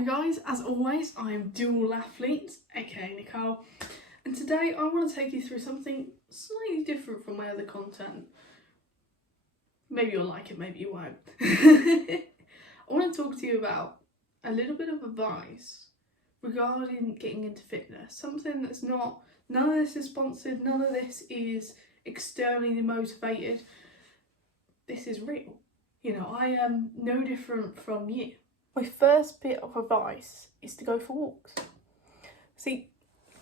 Hi guys, as always, I'm Dual.athlete, aka Nicole, and today I want to take you through something slightly different from my other content. Maybe you'll like it, maybe you won't. I want to talk to you about a little bit of advice regarding getting into fitness. Something that's not, none of this is sponsored, none of this is externally motivated. This is real. You know, I am no different from you. My first bit of advice is to go for walks. See,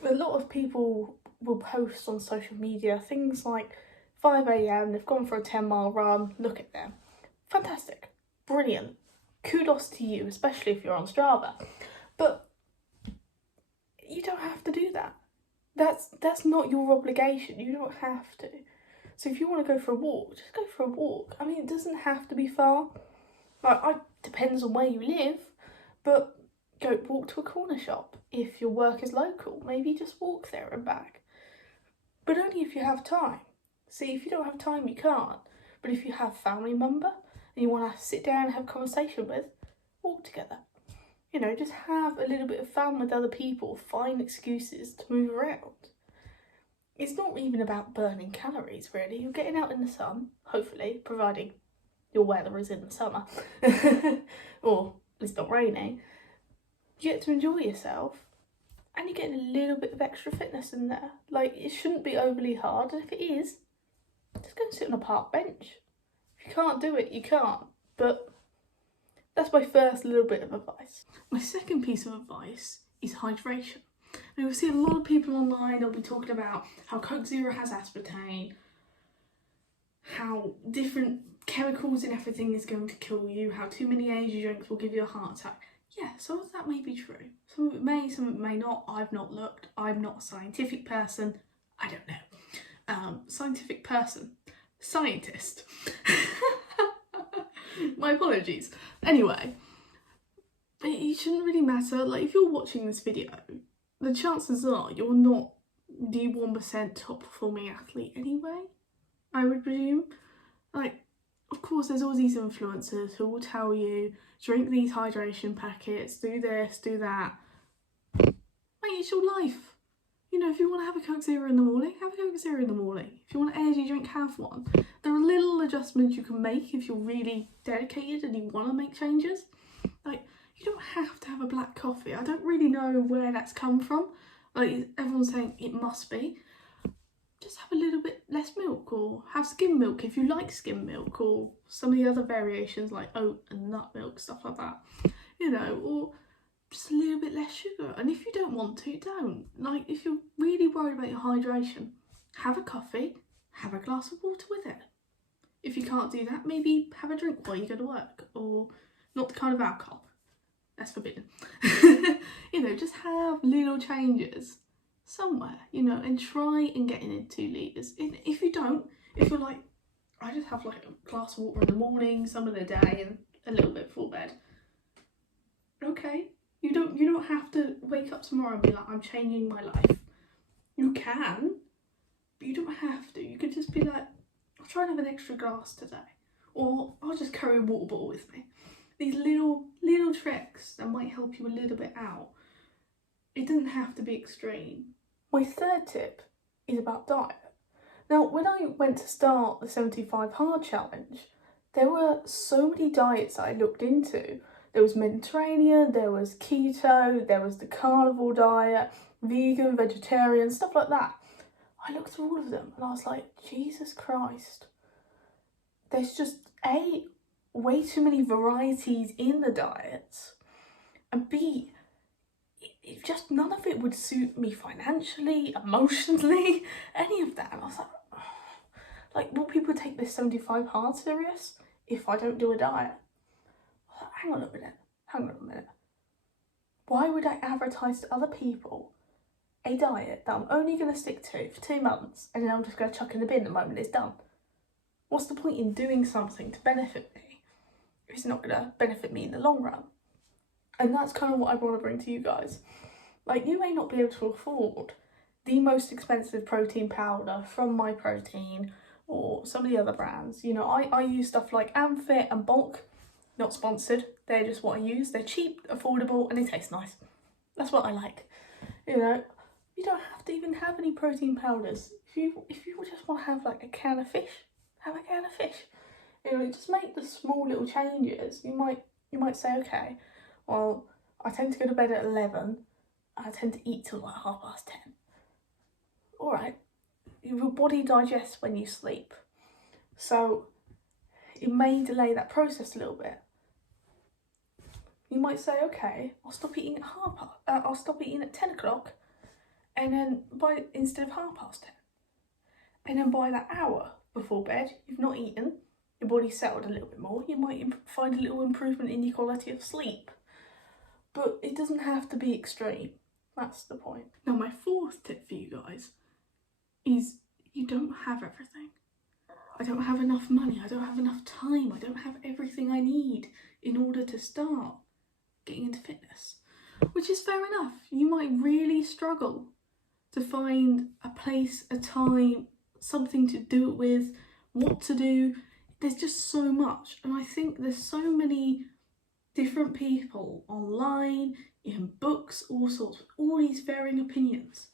a lot of people will post on social media things like 5 a.m, they've gone for a 10-mile run, look at them. Fantastic, brilliant, kudos to you, especially if you're on Strava. But you don't have to do that. That's not your obligation, you don't have to. So if you want to go for a walk, just go for a walk. I mean, it doesn't have to be far. Like, depends on where you live, but go walk to a corner shop. If your work is local, maybe just walk there and back. But only if you have time. See, if you don't have time, you can't. But if you have a family member and you want to sit down and have a conversation with, walk together. You know, just have a little bit of fun with other people, find excuses to move around. It's not even about burning calories, really. You're getting out in the sun, hopefully, providing your weather is in the summer, or it's not raining. You get to enjoy yourself, and you're getting a little bit of extra fitness in there. Like, it shouldn't be overly hard, and if it is, just go and sit on a park bench. If you can't do it, you can't, but that's my first little bit of advice. My second piece of advice is hydration. Now, you'll see a lot of people online, they'll be talking about how Coke Zero has aspartame, how different chemicals and everything is going to kill you, how too many energy drinks will give you a heart attack. Yeah, some of that may be true. Some of it may, some of it may not. I've not looked. I'm not a scientific person. I don't know. Scientific person. Scientist. My apologies. Anyway, it shouldn't really matter. Like, if you're watching this video, the chances are you're not the 1% top performing athlete anyway, I would presume. Like, of course, there's all these influencers who will tell you, drink these hydration packets, do this, do that. Mate, it's your life. You know, if you want to have a Coke Zero in the morning, have a Coke Zero in the morning. If you want an energy drink, have one. There are little adjustments you can make if you're really dedicated and you want to make changes. Like, you don't have to have a black coffee. I don't really know where that's come from. Like, everyone's saying it must be. Just have a little bit less milk, or have skim milk if you like skim milk, or some of the other variations like oat and nut milk, stuff like that, you know, or just a little bit less sugar. And if you don't want to, don't. Like, if you're really worried about your hydration, have a coffee, have a glass of water with it. If you can't do that, maybe have a drink while you go to work, or not the kind of alcohol, that's forbidden. You know, just have little changes somewhere, you know, and try and get in 2 litres. If you don't, if you're like, I just have like a glass of water in the morning, some of the day, and a little bit before bed. Okay, you don't have to wake up tomorrow and be like, I'm changing my life. You can, but you don't have to. You could just be like, I'll try and have an extra glass today, or I'll just carry a water bottle with me. These little tricks that might help you a little bit out. It doesn't have to be extreme. My third tip is about diet. Now, when I went to start the 75 Hard Challenge, there were so many diets that I looked into. There was Mediterranean, there was keto, there was the carnivore diet, vegan, vegetarian, stuff like that. I looked through all of them and I was like, Jesus Christ. There's just A, way too many varieties in the diets, and B, it just, none of it would suit me financially, emotionally, any of that. And I was like, will people take this 75 hard serious if I don't do a diet? I was like, hang on a minute. Why would I advertise to other people a diet that I'm only going to stick to for 2 months and then I'm just going to chuck in the bin the moment it's done? What's the point in doing something to benefit me if it's not going to benefit me in the long run? And that's kind of what I want to bring to you guys. Like, you may not be able to afford the most expensive protein powder from My Protein or some of the other brands. You know, I use stuff like Amfit and Bulk, not sponsored, They're just what I use. They're cheap, affordable, and they taste nice. That's what I like. You know, you don't have to even have any protein powders. If you just want to have like a can of fish, have a can of fish. You know, just make the small little changes. You might say, okay, well, I tend to go to bed at 11. I tend to eat till like 10:30. All right, your body digests when you sleep, so it may delay that process a little bit. You might say, okay, I'll stop eating at I'll stop eating at 10 o'clock, and then instead of 10:30, and then by that hour before bed, you've not eaten. Your body's settled a little bit more. You might find a little improvement in your quality of sleep, but it doesn't have to be extreme. That's the point. Now, my fourth tip for you guys is you don't have everything. I don't have enough money. I don't have enough time. I don't have everything I need in order to start getting into fitness, which is fair enough. You might really struggle to find a place, a time, something to do it with, what to do. There's just so much, and I think there's so many different people online, in books, all sorts, all these varying opinions.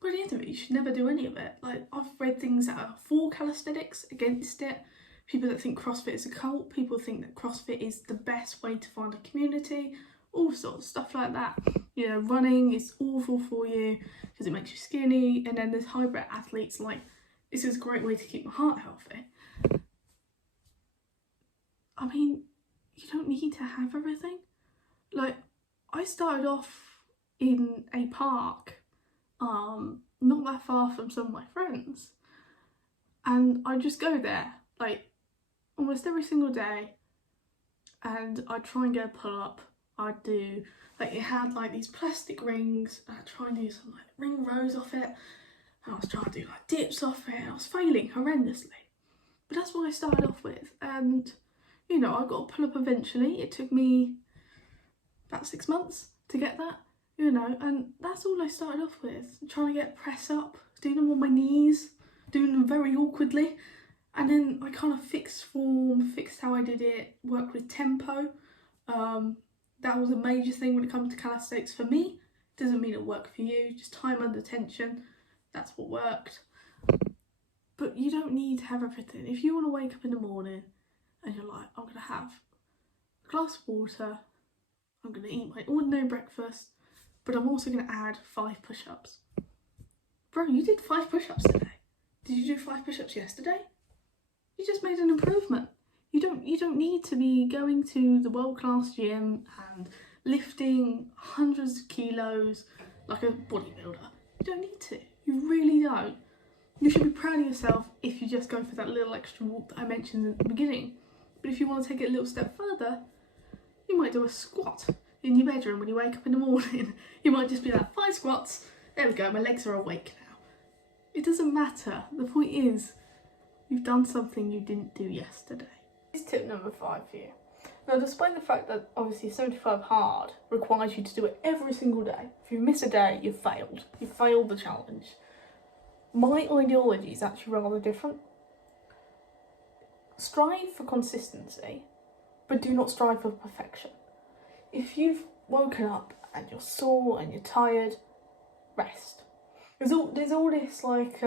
But at the end of it, you should never do any of it. Like, I've read things that are for calisthenics, against it. People that think CrossFit is a cult. People think that CrossFit is the best way to find a community. All sorts of stuff like that. You know, running is awful for you because it makes you skinny. And then there's hybrid athletes like, this is a great way to keep my heart healthy. I mean, you don't need to have everything. Like, I started off in a park, not that far from some of my friends, and I just go there like almost every single day, and I'd try and get a pull up. I'd do, like, it had like these plastic rings, and I'd try and do some like ring rows off it, and I was trying to do like dips off it, and I was failing horrendously. But that's what I started off with, and you know, I got a pull up eventually. It took me about 6 months to get that, you know, and that's all I started off with, trying to get press up, doing them on my knees, doing them very awkwardly, and then I kind of fixed form, fixed how I did it, worked with tempo. That was a major thing when it comes to calisthenics for me. Doesn't mean it'll work for you, just time under tension, that's what worked. But you don't need to have everything. If you want to wake up in the morning and you're like, I'm going to have a glass of water, I'm going to eat my ordinary breakfast, but I'm also going to add 5 push-ups. Bro, you did 5 push-ups today. Did you do 5 push-ups yesterday? You just made an improvement. You don't need to be going to the world-class gym and lifting hundreds of kilos like a bodybuilder. You don't need to. You really don't. You should be proud of yourself if you just go for that little extra walk that I mentioned at the beginning. But if you want to take it a little step further, you might do a squat in your bedroom when you wake up in the morning. You might just be like, 5 squats, there we go, my legs are awake now. It doesn't matter. The point is, you've done something you didn't do yesterday. Here's tip number 5 for you. Now, despite the fact that obviously 75 hard requires you to do it every single day, if you miss a day, you've failed. You've failed the challenge. My ideology is actually rather different. Strive for consistency, but do not strive for perfection. If you've woken up and you're sore and you're tired, rest. There's all this like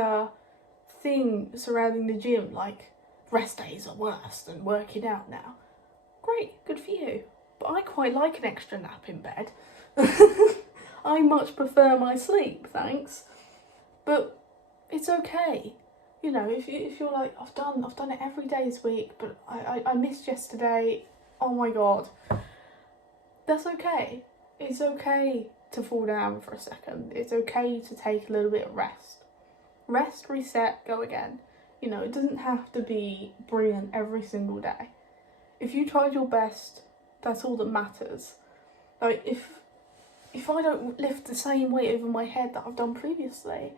thing surrounding the gym, like rest days are worse than working out now. Great, good for you. But I quite like an extra nap in bed. I much prefer my sleep, thanks. But it's okay. You know, if you're like, I've done it every day this week, but I missed yesterday, oh my god. That's okay. It's okay to fall down for a second. It's okay to take a little bit of rest. Rest, reset, go again. You know, it doesn't have to be brilliant every single day. If you tried your best, that's all that matters. Like, if I don't lift the same weight over my head that I've done previously,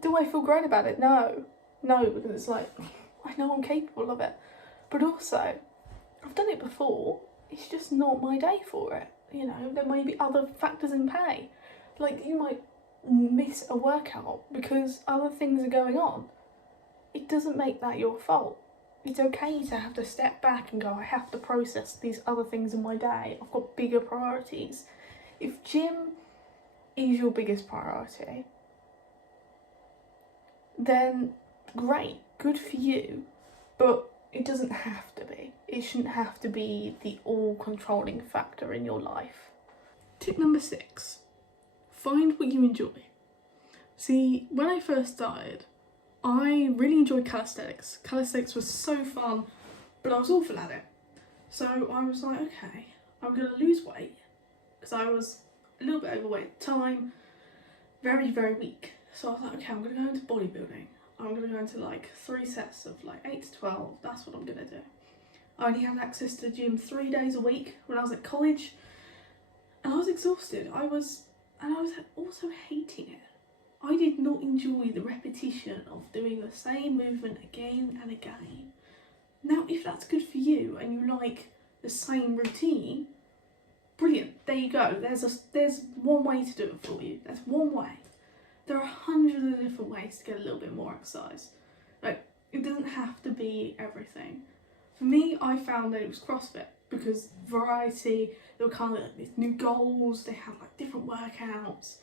do I feel great about it? No, because it's like, I know I'm capable of it. But also, I've done it before, it's just not my day for it. You know, there may be other factors in play. Like, you might miss a workout because other things are going on. It doesn't make that your fault. it's okay to have to step back and go, I have to process these other things in my day. I've got bigger priorities. If gym is your biggest priority, then great, good for you, but it doesn't have to be. It shouldn't have to be the all-controlling factor in your life. Tip number 6, find what you enjoy. See, when I first started, I really enjoyed calisthenics. Calisthenics was so fun, but I was awful at it. So I was like, okay, I'm going to lose weight, because I was a little bit overweight at the time, very, very weak. So I was like, okay, I'm going to go into bodybuilding. I'm going to go into like 3 sets of like 8 to 12. That's what I'm going to do. I only had access to the gym 3 days a week when I was at college. And I was exhausted. I was also hating it. I did not enjoy the repetition of doing the same movement again and again. Now, if that's good for you and you like the same routine, brilliant. There you go. There's one way to do it for you. There's one way. There are hundreds of different ways to get a little bit more exercise. Like, it doesn't have to be everything. For me, I found that it was CrossFit because variety, there were kind of like these new goals, they had like different workouts.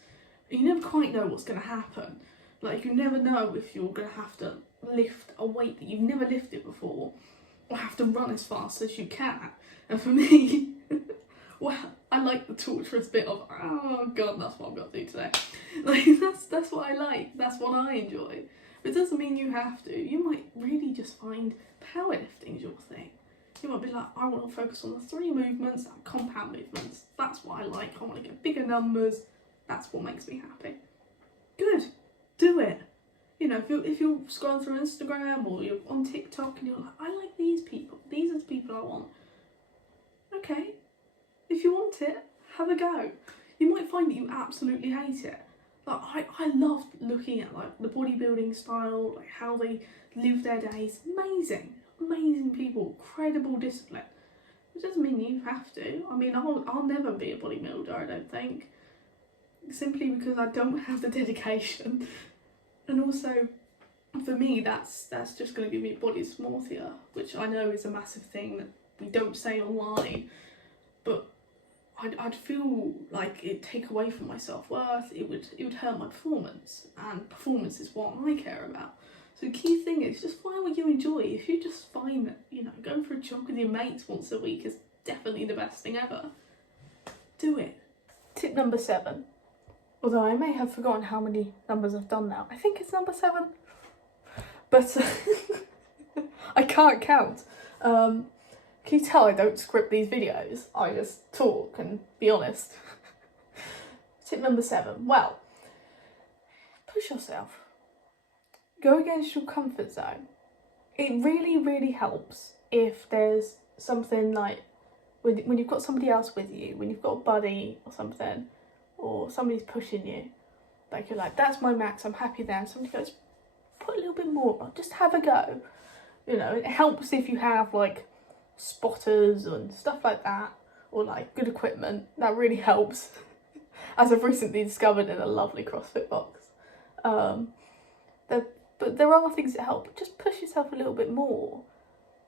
You never quite know what's going to happen. Like, you never know if you're going to have to lift a weight that you've never lifted before or have to run as fast as you can. And for me, well, I like the torturous bit of, oh god, that's what I'm going to do today. Like, that's what I like, that's what I enjoy. But it doesn't mean you have to. You might really just find powerlifting's your thing. You might be like, I want to focus on the 3 movements, like compound movements. That's what I like. I want to get bigger numbers. That's what makes me happy. Good. Do it. You know, if you're scrolling through Instagram or you're on TikTok and you're like, I like these people. These are the people I want. Okay. If you want it, have a go. You might find that you absolutely hate it. Like, I loved looking at like the bodybuilding style, like how they live their days. Amazing people, incredible discipline. It doesn't mean you have to. I mean, I'll never be a bodybuilder, I don't think. Simply because I don't have the dedication. And also, for me, that's just going to give me body dysmorphia, which I know is a massive thing that we don't say online. But I'd feel like it'd take away from my self-worth, it would hurt my performance, and performance is what I care about. So the key thing is just find what you enjoy. If you just find that, you know, going for a jog with your mates once a week is definitely the best thing ever, do it. Tip number 7. Although I may have forgotten how many numbers I've done now. I think it's number 7. But I can't count. Can you tell I don't script these videos? I just talk and be honest. Tip number 7. Well, push yourself. Go against your comfort zone. It really, really helps if there's something like when you've got somebody else with you, when you've got a buddy or something, or somebody's pushing you. Like, you're like, that's my max, I'm happy there. And somebody goes, put a little bit more on, just have a go. You know, it helps if you have like spotters and stuff like that, or like good equipment. That really helps. As I've recently discovered in a lovely CrossFit box. But there are things that help. Just push yourself a little bit more.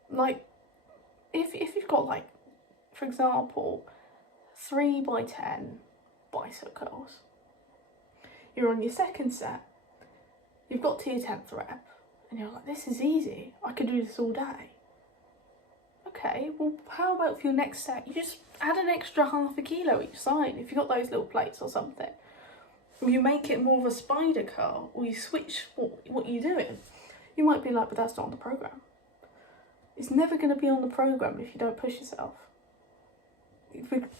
Like, if you've got like, for example, 3x10 bicep curls. You're on your second set. You've got to your 10th rep. And you're like, this is easy. I could do this all day. Okay, well, how about for your next set, you just add an extra half a kilo each side, if you've got those little plates or something. Or you make it more of a spider curl, or you switch what you're doing. You might be like, but that's not on the programme. It's never going to be on the programme if you don't push yourself.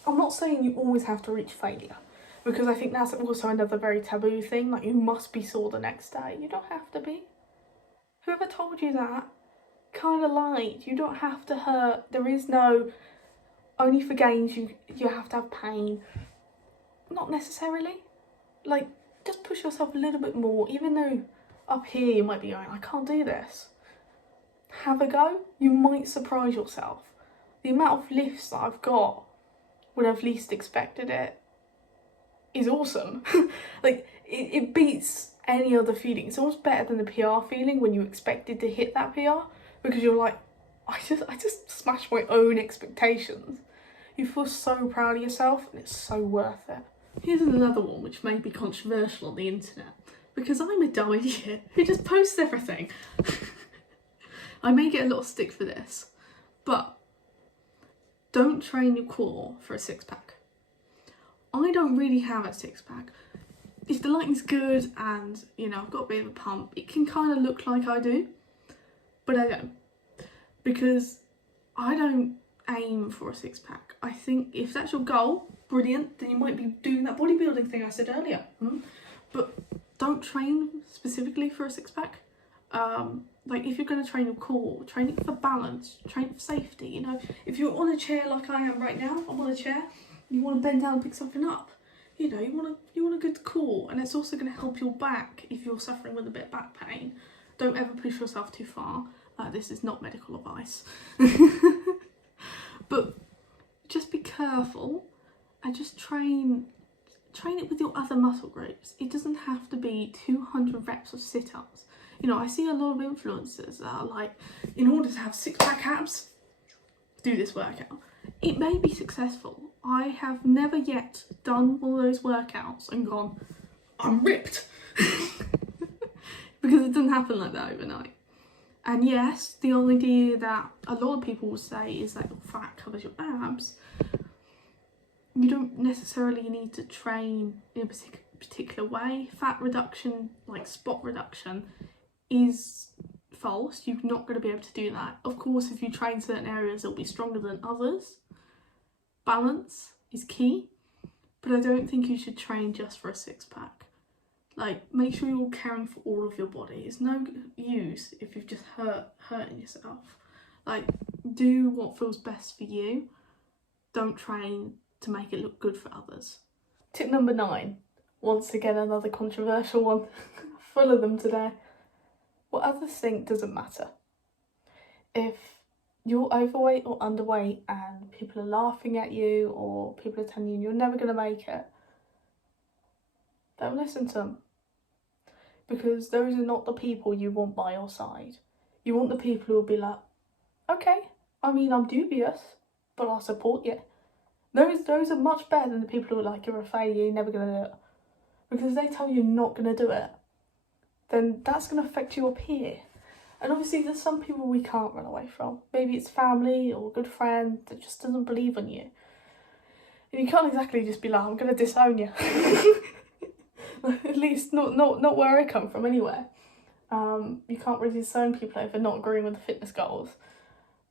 I'm not saying you always have to reach failure, because I think that's also another very taboo thing, like you must be sore the next day. You don't have to be. Whoever told you that kind of lied. You don't have to hurt. There is no, only for gains you have to have pain. Not necessarily. Like, just push yourself a little bit more, even though up here you might be going, I can't do this. Have a go. You might surprise yourself. The amount of lifts that I've got when I've least expected it is awesome. Like, it beats any other feeling. It's almost better than the PR feeling when you expected to hit that PR, because you're like, I just smashed my own expectations. You feel so proud of yourself and it's so worth it. Here's another one which may be controversial on the internet, because I'm a dumb idiot who just posts everything. I may get a lot of stick for this, but don't train your core for a six-pack. I don't really have a six-pack. If the lighting's good and, you know, I've got a bit of a pump, it can kind of look like I do, but I don't. Because I don't aim for a six-pack. I think if that's your goal, brilliant, then you might be doing that bodybuilding thing I said earlier. But don't train specifically for a six-pack. Like, if you're going to train your core, train it for balance, train it for safety. You know, if you're on a chair like I am right now, I'm on a chair, you want to bend down and pick something up. You know, you want a good core, and it's also going to help your back if you're suffering with a bit of back pain. Don't ever push yourself too far. This is not medical advice. But just be careful and just train it with your other muscle groups. It doesn't have to be 200 reps of sit-ups. You know, I see a lot of influencers that are like, in order to have six-pack abs, do this workout. It may be successful. I have never yet done one of those workouts and gone, I'm ripped. Because it doesn't happen like that overnight. And yes, the idea that a lot of people will say is that your fat covers your abs. You don't necessarily need to train in a particular way. Fat reduction, like spot reduction, is false. You're not going to be able to do that. Of course, if you train certain areas, it'll be stronger than others. Balance is key, but I don't think you should train just for a six-pack. Like, make sure you're caring for all of your body. It's no use if you've just hurting yourself. Like, do what feels best for you. Don't train to make it look good for others. Tip number 9. Once again, another controversial one. Full of them today. What others think doesn't matter. If you're overweight or underweight and people are laughing at you or people are telling you you're never going to make it, don't listen to them. Because those are not the people you want by your side. You want the people who will be like, okay, I mean, I'm dubious, but I'll support you. Those are much better than the people who are like, you're a failure, you're never going to do it. Because they tell you you're not going to do it, then that's going to affect you up here. And obviously there's some people we can't run away from. Maybe it's family or a good friend that just doesn't believe in you. And you can't exactly just be like, I'm going to disown you. At least not where I come from anyway. You can't really disown people over not agreeing with the fitness goals.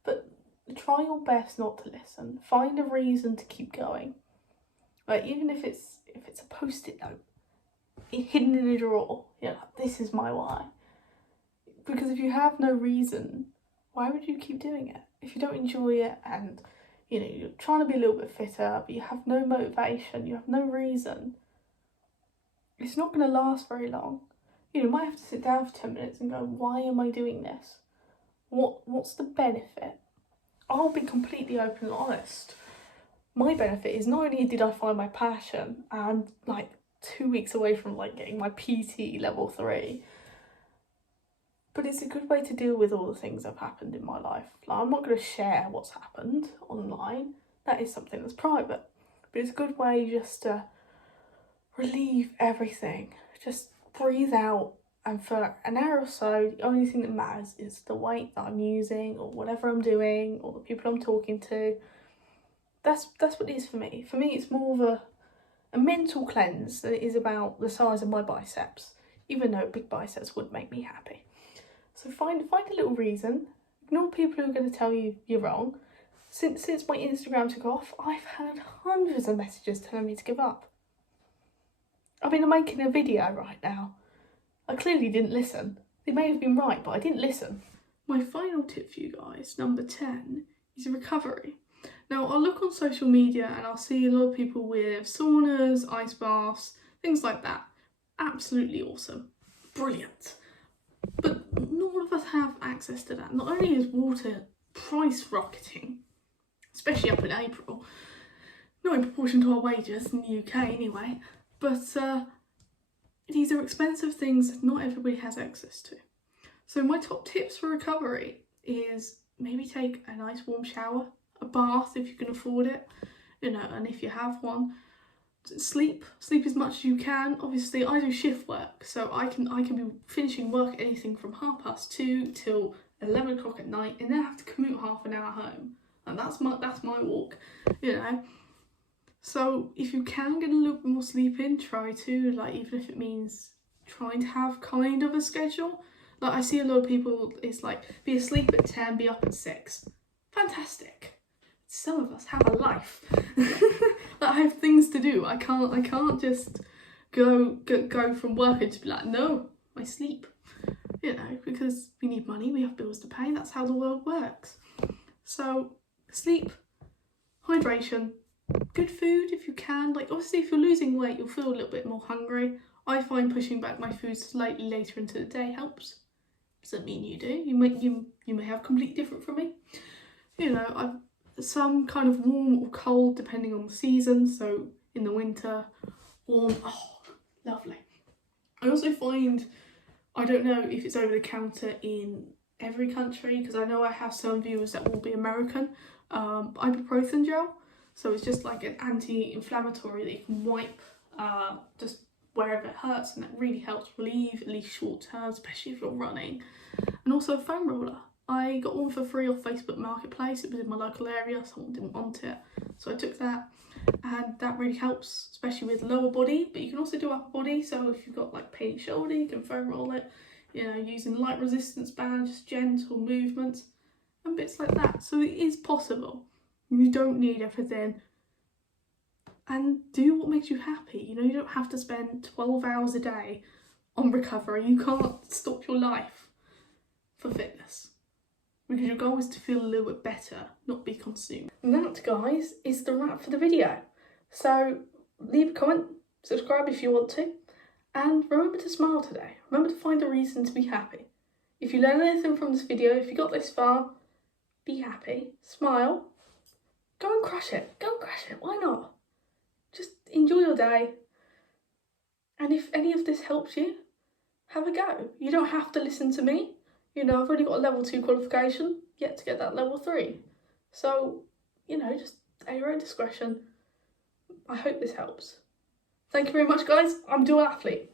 But try your best not to listen. Find a reason to keep going. Like, even if it's a post-it note hidden in a drawer, you know, this is my why. Because if you have no reason, why would you keep doing it? If you don't enjoy it and, you know, you're trying to be a little bit fitter, but you have no motivation, you have no reason, it's not going to last very long. You might have to sit down for 10 minutes and go, why am I doing this? What's the benefit? I'll be completely open and honest. My benefit is not only did I find my passion, and I'm like 2 weeks away from like getting my PT level 3, but it's a good way to deal with all the things that have happened in my life. Like, I'm not going to share what's happened online. That is something that's private. But it's a good way just to relieve everything. Just breathe out. And for an hour or so, the only thing that matters is the weight that I'm using or whatever I'm doing or the people I'm talking to. That's what it is for me. For me, it's more of a mental cleanse than it is about the size of my biceps, even though big biceps would make me happy. So find a little reason. Ignore people who are going to tell you you're wrong. Since my Instagram took off, I've had hundreds of messages telling me to give up. I mean, I'm making a video right now. I clearly didn't listen. They may have been right, but I didn't listen. My final tip for you guys, number 10, is recovery. Now, I'll look on social media and I'll see a lot of people with saunas, ice baths, things like that. Absolutely awesome. Brilliant. But not all of us have access to that. Not only is water price rocketing, especially up in April, not in proportion to our wages in the UK anyway, but these are expensive things that not everybody has access to. So my top tips for recovery is maybe take a nice warm shower, a bath if you can afford it, you know, and if you have one, sleep as much as you can. Obviously I do shift work, so I can be finishing work anything from 2:30 till 11 o'clock at night, and then I have to commute half an hour home, and that's my walk, you know. So if you can get a little bit more sleep in, try to, like, even if it means trying to have kind of a schedule. Like, I see a lot of people, it's like, be asleep at 10, be up at 6. Fantastic. Some of us have a life. That I have things to do. I can't just go from work and just be like, no, I sleep. You know, because we need money, we have bills to pay, that's how the world works. So, sleep, hydration, good food if you can. Like, obviously if you're losing weight, you'll feel a little bit more hungry. I find pushing back my food slightly later into the day helps. Doesn't mean you do. You may have completely different from me. You know, I've some kind of warm or cold depending on the season. So in the winter, warm, oh, lovely. I also find, I don't know if it's over the counter in every country, because I know I have some viewers that will be American, ibuprofen gel. So it's just like an anti-inflammatory that you can wipe just wherever it hurts, and that really helps relieve, at least short term, especially if you're running. And also a foam roller. I got one for free off Facebook Marketplace. It was in my local area, someone didn't want it, so I took that, and that really helps, especially with lower body, but you can also do upper body. So if you've got like pain shoulder, you can foam roll it, you know, using light resistance band, just gentle movements and bits like that. So it is possible. You don't need everything, and do what makes you happy. You know, you don't have to spend 12 hours a day on recovery. You can't stop your life for fitness, because your goal is to feel a little bit better, not be consumed. And that, guys, is the wrap for the video. So leave a comment, subscribe if you want to, and remember to smile today. Remember to find a reason to be happy. If you learned anything from this video, if you got this far, be happy, smile, go and crush it, why not? Just enjoy your day, and if any of this helps you, have a go. You don't have to listen to me. You know, I've already got a level 2 qualification, yet to get that level 3. So, you know, just at your own discretion. I hope this helps. Thank you very much, guys. I'm Dual.athlete.